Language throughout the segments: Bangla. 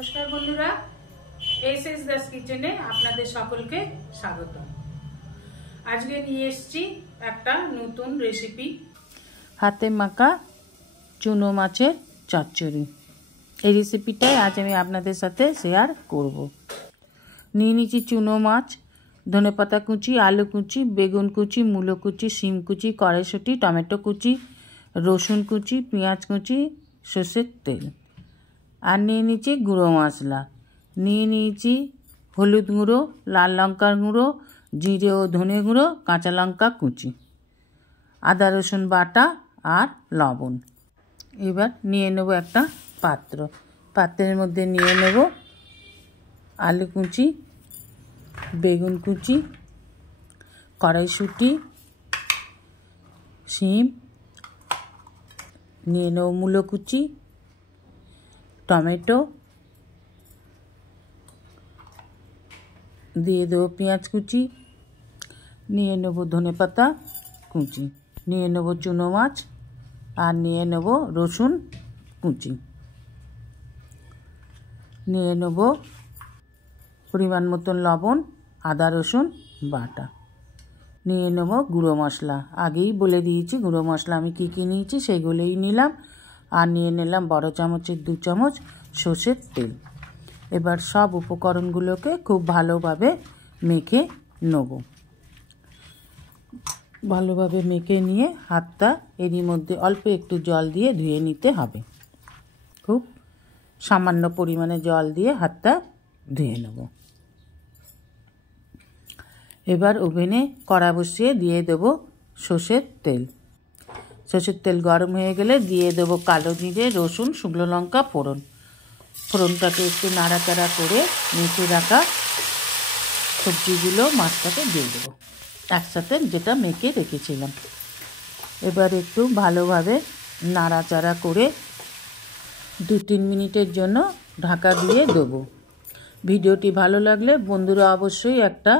नमस्कार बंधुरा एस दास किचेने आपनादेर सकलके स्वागत। आज के निये एसेछि एकटा नतून रेसिपि हाथे माखा चुनो माछेर चच्चड़ी। এই রেসিপিটাই আজ আমি আপনাদের সাথে শেয়ার করব। নিয়ে নিয়েছি চুনো মাছ, ধনেপাতা কুচি, আলু কুচি, বেগুন কুচি, মূলো কুচি, শিম কুচি, কড়াইশুঁটি, টমেটো কুচি, রসুন কুচি, পেঁয়াজ কুচি, সর্ষের তেল। আর নিয়ে নিয়েছি গুঁড়ো মশলা, নিয়ে নিয়েছি হলুদ গুঁড়ো, লাল লঙ্কার গুঁড়ো, জিরে ও ধনে গুঁড়ো, কাঁচা লঙ্কা কুচি, আদা রসুন বাটা আর লবণ। এবার নিয়ে নেব একটা পাত্র, পাত্রের মধ্যে নিয়ে নেব আলু কুচি, বেগুন কুচি, কড়াইশুঁটি, শিম, নিয়ে নেব মূলো কুচি, টমেটো, দিয়ে দেবো পেঁয়াজ কুচি, নিয়ে নেব ধনেপাতা কুচি, নিয়ে নেব চুনো মাছ আর নিয়ে নেব রসুন কুচি, নিয়ে নেব পরিমাণ মতন লবণ, আদা রসুন বাটা, নিয়ে নেব গুঁড়ো মশলা। আগেই বলে দিয়েছি গুঁড়ো মশলা আমি কী কী নিয়েছি সেগুলোই নিলাম। আর নিয়ে নিলাম বড় চামচের 2 চামচ সর্ষের তেল। এবার সব উপকরণগুলোকে খুব ভালোভাবে মেখে নেব। ভালোভাবে মেখে নিয়ে হাতটা এরই মধ্যে অল্প একটু জল দিয়ে ধুয়ে নিতে হবে। খুব সামান্য পরিমাণে জল দিয়ে হাতটা ধুয়ে নেব। এবার ওভেনে কড়া বসিয়ে দিয়ে দেব সর্ষের তেল। সর্ষের তেল গরম হয়ে গেলে দিয়ে দেব কালো জিরে, রসুন, শুকনো লঙ্কা ফোড়ন। ফোড়নটাকে একটু নাড়াচাড়া করে মেখে রাখা সবজিগুলো মাছটাকে দিয়ে দেবো একসাথে, যেটা মেখে রেখেছিলাম। এবার একটু ভালোভাবে নাড়াচাড়া করে 2-3 মিনিটের জন্য ঢাকা দিয়ে দেবো। ভিডিওটি ভালো লাগলে বন্ধুরা অবশ্যই একটা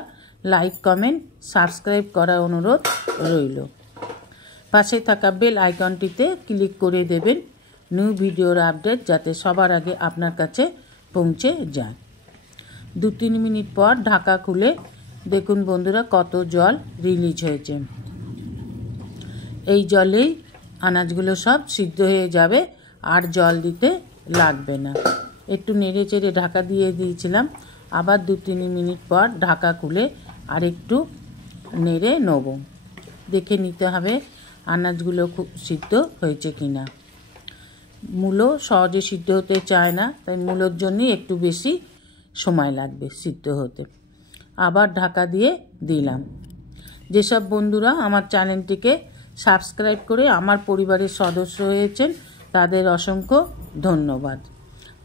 লাইক, কমেন্ট, সাবস্ক্রাইব করার অনুরোধ রইল। পাশে থাকা বেল আইকনটিতে ক্লিক করে দেবেন নিউ ভিডিওর আপডেট যাতে সবার আগে আপনার কাছে পৌঁছে যায়। 2-3 মিনিট পর ঢাকা খুলে দেখুন বন্ধুরা কত জল রিলিজ হয়েছে। এই জলেই আনাজগুলো সব সিদ্ধ হয়ে যাবে, আর জল দিতে লাগবে না। একটু নেড়ে চেড়ে ঢাকা দিয়ে দিয়েছিলাম, আবার 2-3 মিনিট পর ঢাকা খুলে আর একটু নেড়ে নেব। দেখে নিতে হবে আনাজগুলো খুব সিদ্ধ হয়েছে কিনা। মূলো সহজে সিদ্ধ হতে চায় না, তাই মূলোর জন্যই একটু বেশি সময় লাগবে সিদ্ধ হতে। আবার ঢাকা দিয়ে দিলাম। যেসব বন্ধুরা আমার চ্যানেলটিকে সাবস্ক্রাইব করে আমার পরিবারের সদস্য হয়েছেন তাদের অসংখ্য ধন্যবাদ।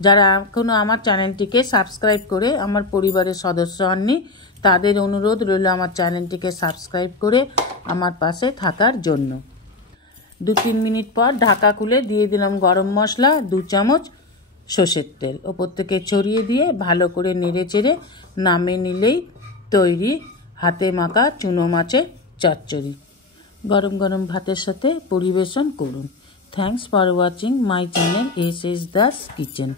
যারা এখনও আমার চ্যানেলটিকে সাবস্ক্রাইব করে আমার পরিবারের সদস্য হননি তাদের অনুরোধ রইল আমার চ্যানেলটিকে সাবস্ক্রাইব করে আমার পাশে থাকার জন্য। 2-3 মিনিট পর ঢাকা খুলে দিয়ে দিলাম গরম মশলা, 2 চামচ সর্ষের তেল ওপর থেকে ছড়িয়ে দিয়ে ভালো করে নেড়ে চেড়ে নামিয়ে নিলেই তৈরি হাতে মাখা চুনো মাছের চচ্চড়ি। গরম গরম ভাতের সাথে পরিবেশন করুন। Thanks for watching my channel S Das kitchen.